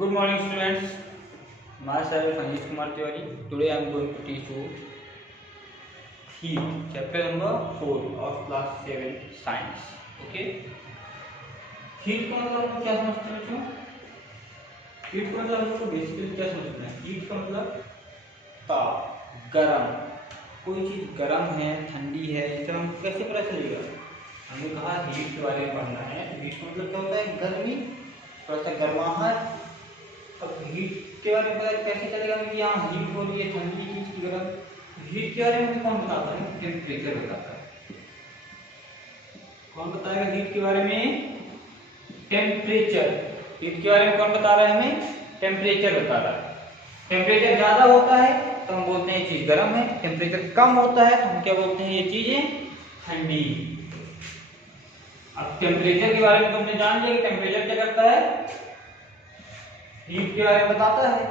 Good morning, students. Myself Anish Kumar Tiwari. Today I am going to teach you heat, chapter number 4 of class 7 science. Okay. Heat का मतलब हम क्या समझते हैं बच्चों? Heat का मतलब आपको बेसिकली क्या समझना है? हीट का मतलब ताप, गरम। कोई चीज गरम है, ठंडी है, इसे हम कैसे पता चलेगा? हमने कहा हीट के बारे में पढ़ना है। हीट का मतलब क्या होता है? गर्मी, थोड़ा सा गर्माहट। अब हीट के बारे में पता कैसे चलेगा कि यहाँ हीट हो रही है, ठंडी की गर्म? हीट के बारे में कौन बताता है? टेम्परेचर बताता है। कौन बताएगा हीट के बारे में? टेम्परेचर। हीट के बारे में कौन बता रहा है हमें? टेम्परेचर बता रहा है। टेम्परेचर ज्यादा होता है तो हम बोलते हैं ये चीज गर्म है, टेम्परेचर कम होता है तो हम क्या बोलते हैं? ये चीजें ठंडी। अब टेम्परेचर के बारे में तुमने जान लिया कि टेम्परेचर क्या करता है? हीट के बारे में बताता है।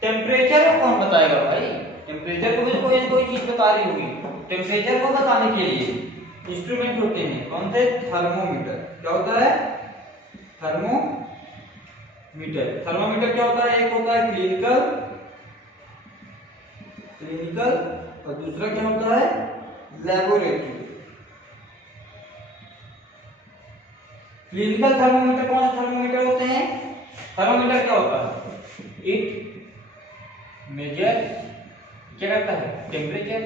टेम्परेचर को कौन बताएगा भाई? टेम्परेचर को भी कोई चीज बता रही होगी। टेम्परेचर को बताने के लिए इंस्ट्रूमेंट होते हैं। कौन से? थर्मोमीटर। क्या होता है? थर्मोमीटर। थर्मोमीटर क्या होता है? एक होता है क्लिनिकल और दूसरा क्या होता है? लैबोरेटरी। क्लिनिकल थर्मोमीटर कौन से थर्मोमीटर होते हैं? थर्मोमीटर क्या होता है? इट मेजर क्या करता है? टेम्परेचर।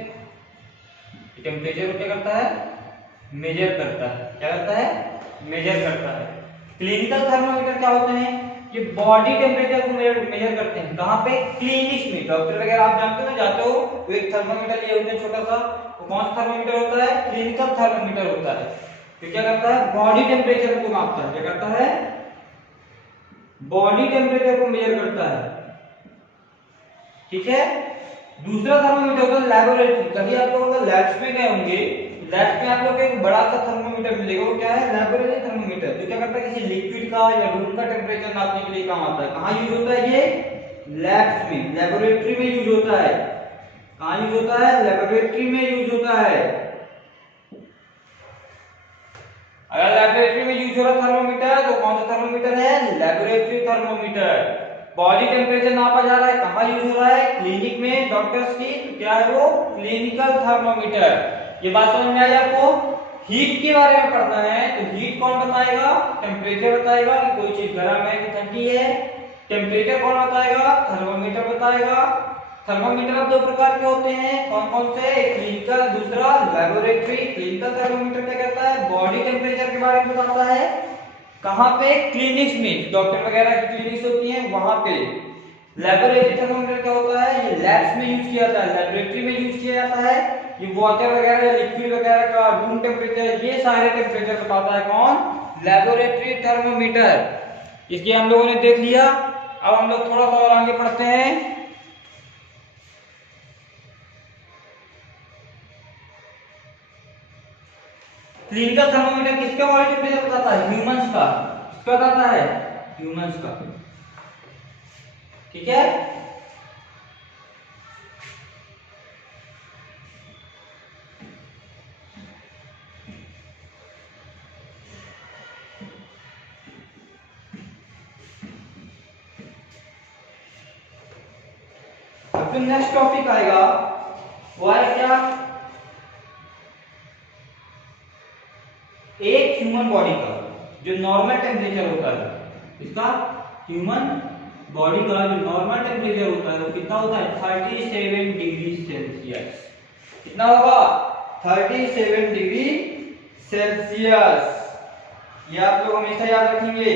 टेम्परेचर को क्या करता है? मेजर करता है। क्या करता है? मेजर करता है। क्लिनिकल थर्मोमीटर क्या होते हैं? ये बॉडी टेम्परेचर को मेजर करते हैं। कहाँ पे? क्लिनिक्स में। डॉक्टर वगैरह आप जानते हो ना, जाते हो तो एक थर्मोमीटर लिए होते हैं छोटा सा। वो कौन सा थर्मोमीटर होता है? क्लिनिकल थर्मोमीटर होता है। तो क्या करता है? बॉडी टेम्परेचर को मापता है। क्या करता है? बॉडी टेम्परेचर को मेजर करता है। ठीक है। दूसरा थर्मोमीटर होता है लैबोरेटरी। कभी आप लोग लैब्स में गए होंगे, लैब्स में आप लोग को एक बड़ा सा थर्मोमीटर मिलेगा। वो क्या है? Laboratory thermometer. तो क्या करता है? किसी लिक्विड का या रूम का टेम्परेचर नापने के लिए काम आता है। कहाँ यूज होता है ये? लैब्स में, लैबोरेटरी में यूज होता है। कहाँ यूज होता है? लैबोरेटरी में यूज होता है। अगर लैबोरेटरी में यूज हो रहा थर्मोमीटर तो कौन सा थर्मोमीटर है? Laboratory thermometer. बॉडी टेम्परेचर नापा जा रहा है, कहाँ यूज हो रहा है? क्लिनिक में, डॉक्टर्स की। तो क्या है वो? Clinical thermometer. ये बात समझ में आई आपको? हीट के बारे में पढ़ना है तो हीट कौन बताएगा? टेम्परेचर बताएगा कि कोई चीज गर्म है कि ठंडी है। टेम्परेचर कौन बताएगा? थर्मोमीटर बताएगा। थर्मोमीटर अब दो प्रकार के होते हैं। कौन कौन से? क्लिनिकल, दूसरा लैबोरेटरी। क्लिनिकल थर्मोमीटर क्या करता है? बॉडी टेम्परेचर के बारे में बताता है। कहाँ पे? क्लिनिक्स में, डॉक्टर वगैरह की क्लिनिक्स होती हैं वहां पे। लैबोरेटरी थर्मोमीटर क्या होता है? ये लैब्स में यूज किया जाता है, लैबोरेटरी में यूज किया जाता है। ये वाटर वगैरह या लिक्विड वगैरह का रूम टेम्परेचर, ये सारे टेम्परेचर बताता है कौन? Laboratory thermometer. इसके हम लोगों ने देख लिया। अब हम लोग थोड़ा सा और आगे पढ़ते हैं। क्लिनिकल थर्मोमीटर किसका बॉडी टेम्परेचर बताता है? ह्यूमंस का। किसका बताता है? ह्यूमंस का। ठीक है। अब जो नेक्स्ट टॉपिक आएगा वो है क्या? एक ह्यूमन बॉडी का जो नॉर्मल टेम्परेचर होता है, इसका ह्यूमन बॉडी का जो नॉर्मल टेम्परेचर होता है वो कितना होता है? 37 डिग्री सेल्सियस। कितना होगा? 37 डिग्री सेल्सियस। ये आप लोग हमेशा याद रखेंगे।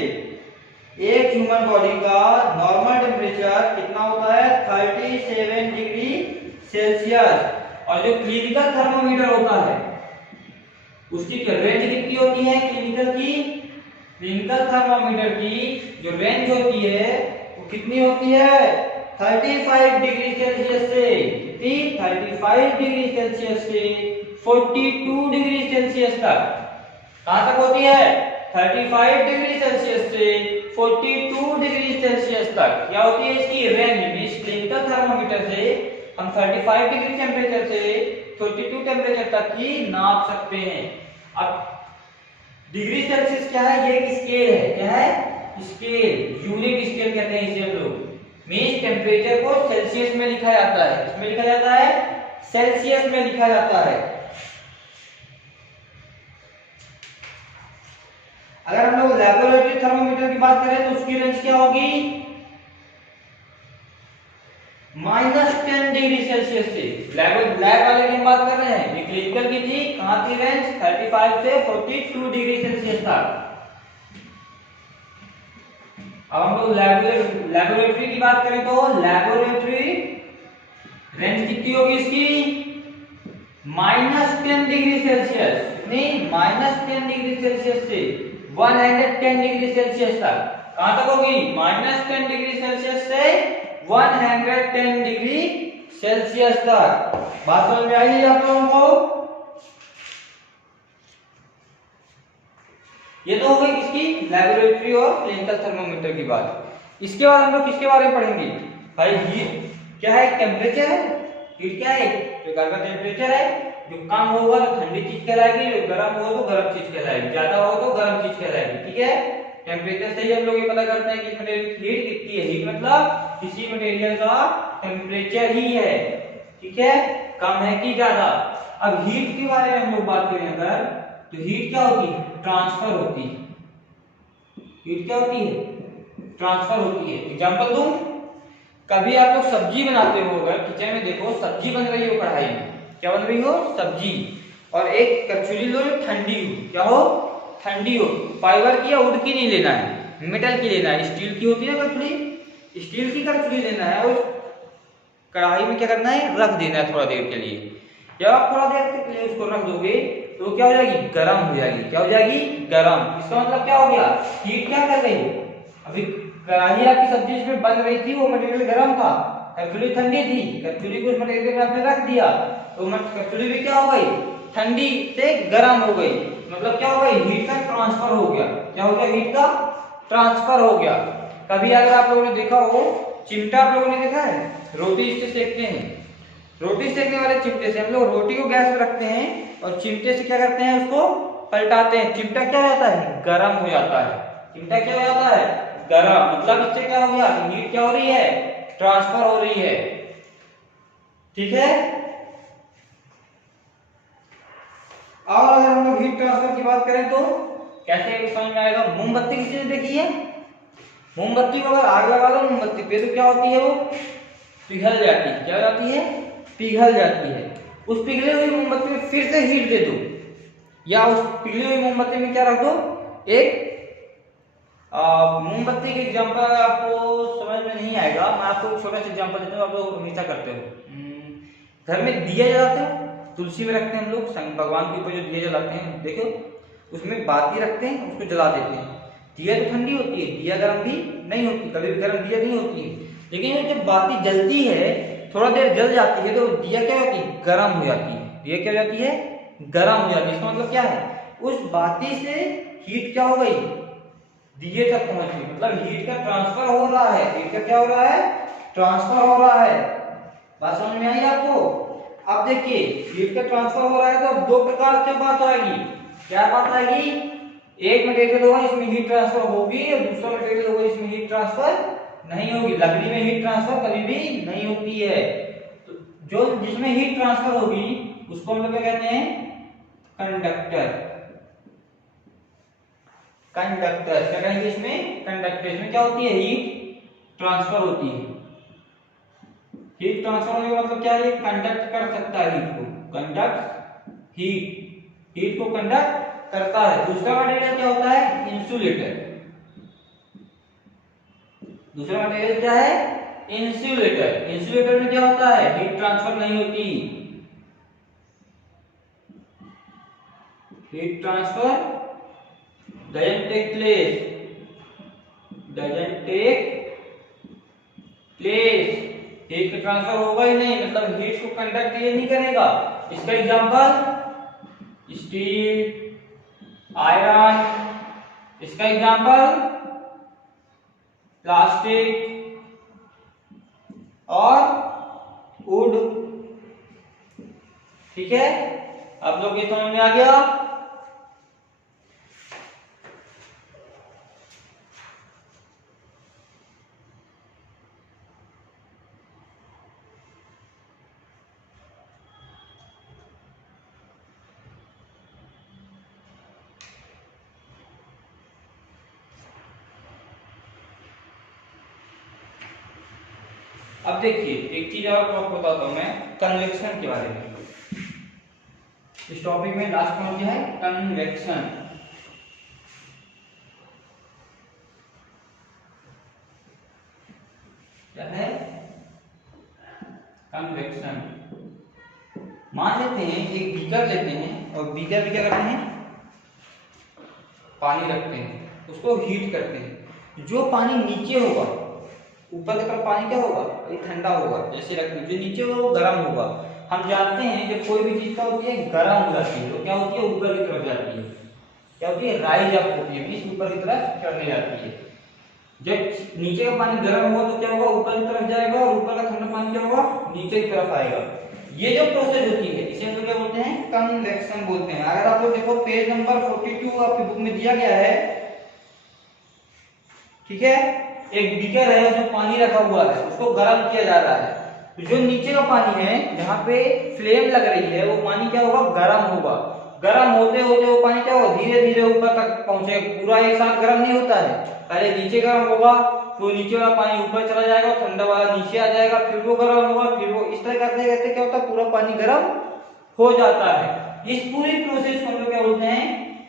एक ह्यूमन बॉडी का नॉर्मल टेम्परेचर कितना होता है? 37 डिग्री सेल्सियस। और जो क्लिनिकल थर्मोमीटर होता है उसकी रेंज कितनी होती है? क्लिनिकल की, क्लिनिकल थर्मोमीटर की जो रेंज होती है वो कितनी होती है? 35 डिग्री सेल्सियस से 35 डिग्री सेल्सियस से 42 डिग्री सेल्सियस तक। कहां तक होती है? 35 डिग्री सेल्सियस से 42 डिग्री सेल्सियस तक। क्या होती है इसकी रेंज? इस क्लिनिकल थर्मोमीटर से हम 35 डिग्री टेम्परेचर से 42 टेम्परेचर तक ही नाप सकते हैं। अब डिग्री सेल्सियस क्या है? ये एक स्केल है। क्या है? स्केल, यूनिट स्केल कहते हैं इसे हम लोग। मींस टेम्परेचर को सेल्सियस में लिखा जाता है। इसमें लिखा जाता है, सेल्सियस में लिखा जाता है। अगर हम लोग लैबोरेटरी थर्मोमीटर की बात करें तो उसकी रेंज क्या होगी, -10 डिग्री सेल्सियस से। लैब वाले की हम बात कर रहे हैं, ये क्लिनिकल की थी, कहां थी रेंज, 35 से 42 डिग्री सेल्सियस तक। अब हम लोग लैबोरेटरी की बात करें तो लैबोरेटरी रेंज कितनी होगी इसकी, -10 डिग्री सेल्सियस, नहीं -10 डिग्री सेल्सियस से 110 डिग्री सेल्सियस तक। कहां तक होगी, -10 डिग्री सेल्सियस से 110 डिग्री सेल्सियस तक। बात समझ में आई आप लोगों को? ये तो हो गई किसकी, लैबोरेटरी और क्लिनिकल थर्मोमीटर की बात। इसके बाद हम लोग किसके बारे में पढ़ेंगे भाई, हीट क्या है, टेम्परेचर है। हीट क्या है, जो घर का टेम्परेचर है, जो कम होगा तो ठंडी चीज कहलाएगी, जो गर्म होगा तो गर्म चीज कहलाएगी, ज्यादा होगा तो गर्म चीज कहलाएगी। ठीक है, टेम्परेचर से ही हम लोग ये पता करते हैं कि मटेरियल की हीट कितनी है। हीट मतलब किसी मटेरियल का टेम्परेचर ही है, ठीक है, कम है कि ज्यादा। अब हीट के बारे में हम लोग बात करें अगर, तो हीट क्या होती है, ट्रांसफर होती है। हीट क्या होती है, ट्रांसफर होती है। एग्जांपल दूं, कभी आप लोग सब्जी बनाते हो, अगर किचन में देखो सब्जी बन रही हो कढ़ाई में, क्या बन रही हो, सब्जी, और एक कचौरी लो जो ठंडी हो, क्या हो, ठंडी हो, फाइबर की या वुड की नहीं लेना है, मेटल की लेना है, स्टील की होती है ना कचौरी, स्टील की कचौरी लेना है, और कढ़ाई में क्या करना है, रख देना है थोड़ा देर के लिए। जब आप थोड़ा देर के लिए उसको रख दोगे तो क्या हो जाएगी, गर्म हो जाएगी। क्या हो जाएगी, गर्म। इसका मतलब क्या हो गया, हीट क्या कर रही है, अभी कढ़ाई आपकी सब्जी इसमें बन रही थी, वो मटेरियल गर्म था, कचौरी ठंडी थी, कचौरी को उस मटेरियल में आपने रख दिया तो कचौरी भी क्या हो गई, ठंडी से गर्म हो गई। मतलब क्या हो गई, हीट का ट्रांसफर हो गया। क्या हो गया, हीट का ट्रांसफर हो गया। कभी अगर आप लोगों ने देखा हो, चिमटा आप लोगों ने देखा है, रोटी इससे सेकते हैं, रोटी सेकने वाले चिमटे से हम लोग रोटी को गैस पर रखते हैं और चिमटे से क्या करते हैं, उसको पलटाते हैं, चिमटा क्या हो जाता है, गर्म हो जाता है। चिमटा क्या हो जाता है, गर्म। मतलब इससे क्या हो गया, हीट क्या हो रही है, ट्रांसफर हो रही है। ठीक है, और अगर हम लोग हीट ट्रांसफर की बात करें तो कैसे समझ में आएगा, मोमबत्ती किसी ने देखी है, मोमबत्ती को अगर आग लगा दो मोमबत्ती पे तो क्या होती है, वो पिघल जाती है। क्या हो जाती है, पिघल जाती है। उस पिघले हुई मोमबत्ती में फिर से हीट दे दो, या उस पिघली हुई मोमबत्ती में क्या रख दो, एक मोमबत्ती के एग्जांपल आपको समझ में नहीं आएगा, मैं आपको एक छोटा सा एग्जांपल देता हूँ। आप लोग हमेशा करते हो, घर में दिया जलाते हो, तुलसी में रखते हैं हम लोग, भगवान के ऊपर जो दिया जलाते हैं, देखो उसमें बाती रखते हैं, उसको जला देते हैं। दिया तो ठंडी होती है, दिया गर्म भी नहीं होती, कभी भी गर्म दिया नहीं होती है, लेकिन जब बाती जलती है, थोड़ा देर जल जाती है तो दिया क्या होती है, गर्म हो जाती है। दिया क्या हो जाती है, गर्म हो जाती है। इसका मतलब क्या है, उस बाती से हीट क्या हो गई, दिए तक पहुंच गई। मतलब हीट का ट्रांसफर हो रहा है, हीट का क्या हो रहा है, ट्रांसफर हो रहा है। बात समझ में आई आपको? अब देखिए, हीट का ट्रांसफर हो रहा है तो अब दो प्रकार से बात आएगी। क्या बात आएगी, एक मटेरियल होगा जिसमें हीट ट्रांसफर होगी और दूसरा मटेरियल होगा जिसमें हीट ट्रांसफर नहीं होगी। लकड़ी में हीट ट्रांसफर कभी भी नहीं होती है। तो जो जिसमें हीट ट्रांसफर होगी उसको हम लोग क्या कहते हैं, कंडक्टर। कंडक्टर क्या कहेंगे, इसमें कंडक्टर। इसमें क्या होती है, हीट ट्रांसफर होती है। हीट ट्रांसफर होने का मतलब क्या है, कंडक्ट कर सकता है हीट को, कंडक्ट हीट को कंडक्ट करता है। दूसरा मटेरियल क्या होता है, इंसुलेटर। दूसरा मटेरियल क्या है, इंसुलेटर। इंसुलेटर में क्या होता है, हीट ट्रांसफर नहीं होती, heat transfer doesn't take place, heat का ट्रांसफर होगा ही नहीं, मतलब हीट को कंडक्ट ये नहीं करेगा। इसका एग्जांपल स्टील, आयरन, इसका एग्जांपल प्लास्टिक और वुड। ठीक है, आप लोग ये समझ में आ गया। अब देखिए एक चीज और आपको बताता हूं मैं कन्वेक्शन के बारे में। इस टॉपिक में लास्ट पॉइंट क्या है, कन्वेक्शन। क्या है, कन्वेक्शन। मान लेते हैं एक बीकर लेते हैं और बीकर में क्या करते हैं, पानी रखते हैं, उसको हीट करते हैं। जो पानी नीचे होगा, ऊपर की तरफ पानी क्या होगा, ये ठंडा होगा, जैसे रखते हैं, जो नीचे होगा वो गर्म होगा। हम जानते हैं जब कोई भी चीज क्या होती है, गर्म हो जाती है तो क्या होती है, ऊपर की तरफ जाती है। क्या होती है, राइज अप होती है, मींस ऊपर की तरफ चढ़ने जाती है। जब नीचे का पानी गर्म होगा तो क्या होगा, ऊपर की तरफ जाएगा, और ऊपर का ठंडा पानी क्या होगा, नीचे की तरफ आएगा। ये जो प्रोसेस होती है इसे हम लोग क्या बोलते हैं, कन्वेक्शन बोलते हैं। अगर आप लोग देखो पेज नंबर 42 आपकी बुक में दिया गया है, ठीक है, एक बीकर है उसमें पानी रखा हुआ है, उसको गर्म किया जा रहा है। तो जो नीचे का पानी है जहाँ पे फ्लेम लग रही है वो पानी क्या होगा, गर्म होगा। गर्म होते होते वो पानी क्या होगा, धीरे धीरे ऊपर तक पहुंचेगा, पूरा एक साथ गर्म नहीं होता है। पहले नीचे गर्म होगा, तो नीचे वाला पानी ऊपर चला जाएगा, ठंडा वाला नीचे आ जाएगा, फिर वो गर्म होगा, फिर वो इस तरह करते करते क्या होता है, पूरा पानी गर्म हो जाता है। इस पूरी प्रोसेस को हम लोग क्या बोलते हैं,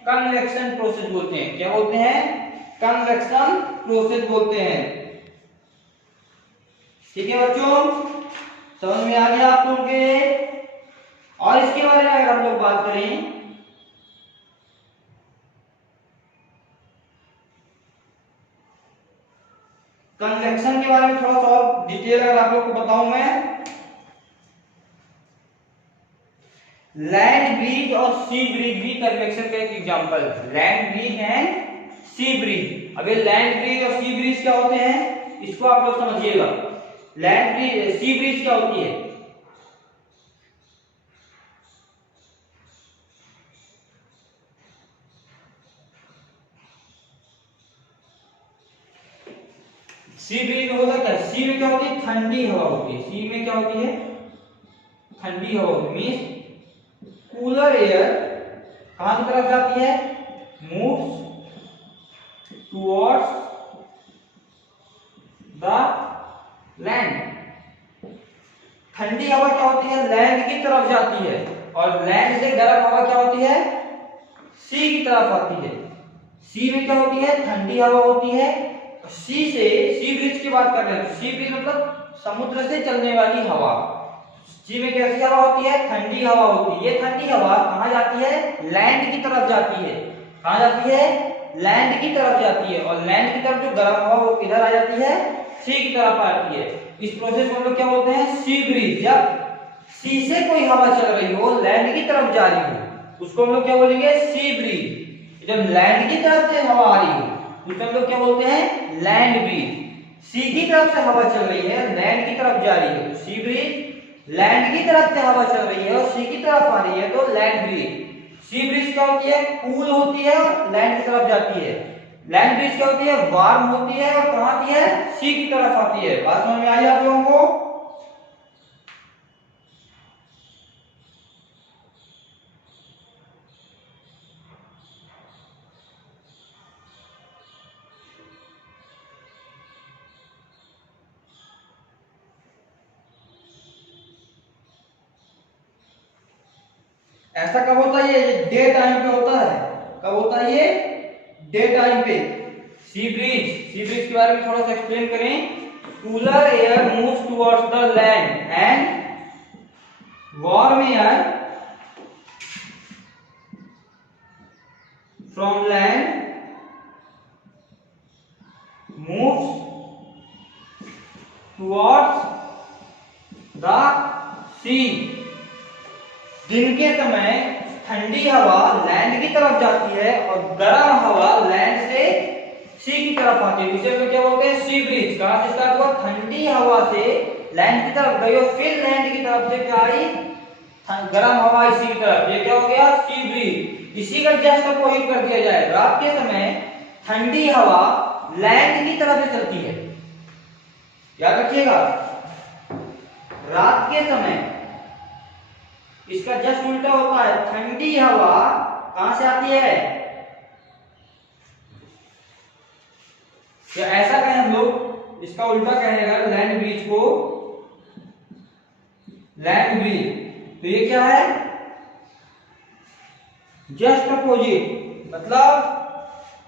कन्वेक्शन प्रोसेस बोलते हैं। क्या बोलते हैं, कन्वेक्शन प्रोसेस बोलते हैं। ठीक है बच्चों, समझ में आ गया आप लोगों के। और इसके बारे में अगर हम लोग बात करें, कन्वेक्शन के बारे में थोड़ा सा और डिटेल अगर आप लोग को बताऊं मैं, लैंड ब्रिज और सी ब्रिज भी कन्वेक्शन का एक एग्जांपल है। Land bridge and sea bridge. अब ये लैंड ब्रिज और सी ब्रिज क्या होते हैं, इसको आप लोग समझिएगा। लैंड ब्रिज, सी ब्रिज क्या होती है, सी ब्रिज में होता क्या है, सी में क्या होती है, ठंडी हवा होती है। सी में क्या होती है, ठंडी हवा होती है, मींस कूलर एयर कहां की तरफ जाती है, मूव्स टुवर्ड्स द लैंड। ठंडी हवा क्या होती है, लैंड की तरफ जाती है, और लैंड से गर्म हवा क्या होती है, सी की तरफ आती है। सी में क्या होती है, ठंडी हवा होती है। सी से, सी ब्रिज की बात कर रहे हैं, सी ब्रिज मतलब समुद्र से चलने वाली हवा। सी में कैसी हवा होती है, ठंडी हवा होती है। ये ठंडी हवा कहां जाती है, लैंड की तरफ जाती है। कहां जाती है, लैंड की तरफ जाती है, और लैंड की तरफ जो गर्म हवा वो किधर आ जाती है, सी की तरफ आती है। इस प्रोसेस को हम लोग क्या बोलते हैं, सी ब्रिज। जब सी से कोई हवा चल रही हो, लैंड की तरफ जा रही हो, उसको हम लोग क्या बोलेंगे, सी ब्रिज। जब लैंड की तरफ से हवा आ रही हो उसको हम लोग क्या बोलते हैं, लैंड ब्रिज। सी की तरफ से हवा चल रही है, लैंड की तरफ जा रही है तो सी ब्रिज। लैंड की तरफ से हवा चल रही है और सी की तरफ आ रही है तो लैंड ब्रिज। सी ब्रिज क्या होती है, कूल होती है और लैंड की तरफ जाती है। लैंड ब्रिज क्या होती है, वार्म होती है और कहां आती है, सी की तरफ आती है। बात समझ में आई आप लोगों को। ऐसा कब होता है, ये डे टाइम पे होता है। कब होता है ये, डे टाइम पे। सी ब्रिज, सी ब्रिज के बारे में थोड़ा सा एक्सप्लेन करें। Cooler air moves towards the land and warm air from land moves towards the sea. दिन के समय ठंडी हवा लैंड की तरफ जाती है और गर्म हवा लैंड से सी की तरफ आती है। इसे हम क्या बोलते हैं, सी ब्रिज। कहां से स्टार्ट हुआ, ठंडी हवा से लैंड की तरफ गई और फिर लैंड की तरफ से क्या आई, गर्म हवा इसी की तरफ। ये क्या हो गया, सी ब्रिज। इसी का जस्ट अपोजिट कर दिया जाए। रात के समय ठंडी हवा लैंड की तरफ से चलती है, याद रखिएगा। रात के समय इसका जस्ट उल्टा होता है, ठंडी हवा कहां से आती है, या ऐसा कहें हम लोग, इसका उल्टा कहें अगर लैंड ब्रिज को, लैंड ब्रीज। तो ये क्या है, जस्ट अपोजिट, मतलब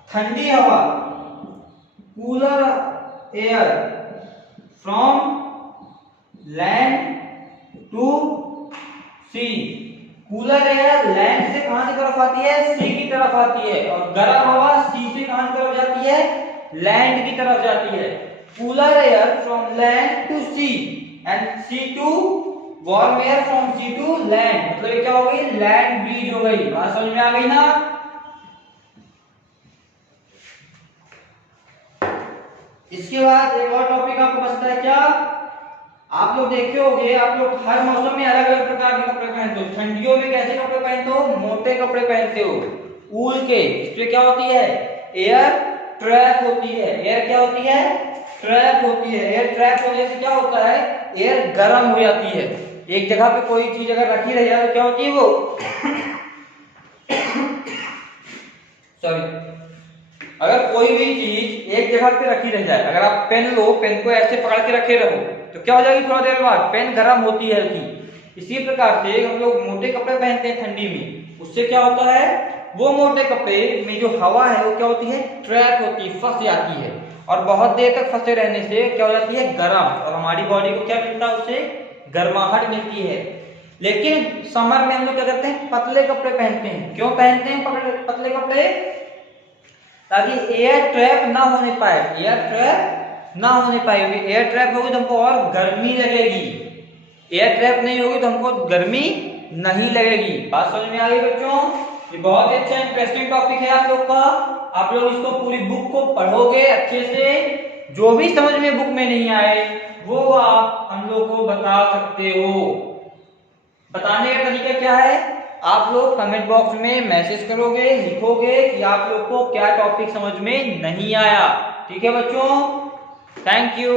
ठंडी हवा, cooler air from land to sea. Cooler air land से कहां की तरफ आती है, सी की तरफ आती है, और गर्म हवा सी से कहां की तरफ जाती है, लैंड की तरफ जाती है। Cooler air from land to sea and sea to warm air from sea to land, मतलब ये क्या हो गई, लैंड ब्रीज हो गई। बात समझ में आ गई ना। इसके बाद एक और टॉपिक आपको बचता है क्या, आप लोग देखे होंगे, आप लोग हर मौसम में अलग अलग प्रकार के कपड़े पहनते हो। ठंडियों में कैसे कपड़े पहनते हो, मोटे कपड़े पहनते हो, ऊल के। इसमें क्या होती है, एयर ट्रैप होती है। एयर क्या होती है, ट्रैप होती है। एयर ट्रैप होने से क्या होता है, एयर गर्म हो जाती है। एक जगह पे कोई चीज अगर रखी रही है तो क्या होती है वो सॉरी, अगर कोई भी चीज एक जगह पे रखी रह जाए, अगर आप पेन लो, पेन को ऐसे पकड़ के रखे रहो तो क्या हो जाएगी, थोड़ा देर बाद पेन गर्म होती है हल्की। इसी प्रकार से हम लोग मोटे कपड़े पहनते हैं ठंडी में, उससे क्या होता है, वो मोटे कपड़े में जो हवा है वो क्या होती है, ट्रैप होती है, फंस जाती है, और बहुत देर तक फंसे रहने से क्या हो जाती है, गर्म, और हमारी बॉडी को क्या मिलता है, उससे गर्माहट मिलती है। लेकिन समर में हम लोग क्या करते हैं, पतले कपड़े पहनते हैं। क्यों पहनते हैं पतले कपड़े, ताकि एयर ट्रैप ना होने पाए, एयर ट्रैप ना होने पाए। एयर ट्रैप होगी तो हमको और गर्मी लगेगी, एयर ट्रैप नहीं होगी तो हमको गर्मी नहीं लगेगी। बात समझ में आ गई बच्चों। ये बहुत अच्छा इंटरेस्टिंग टॉपिक है आप लोग का। आप लोग इसको पूरी बुक को पढ़ोगे अच्छे से, जो भी समझ में बुक में नहीं आए वो आप हम लोग को बता सकते हो। बताने का तरीका क्या है, आप लोग कमेंट बॉक्स में मैसेज करोगे, लिखोगे कि आप लोग को क्या टॉपिक समझ में नहीं आया। ठीक है बच्चों, थैंक यू।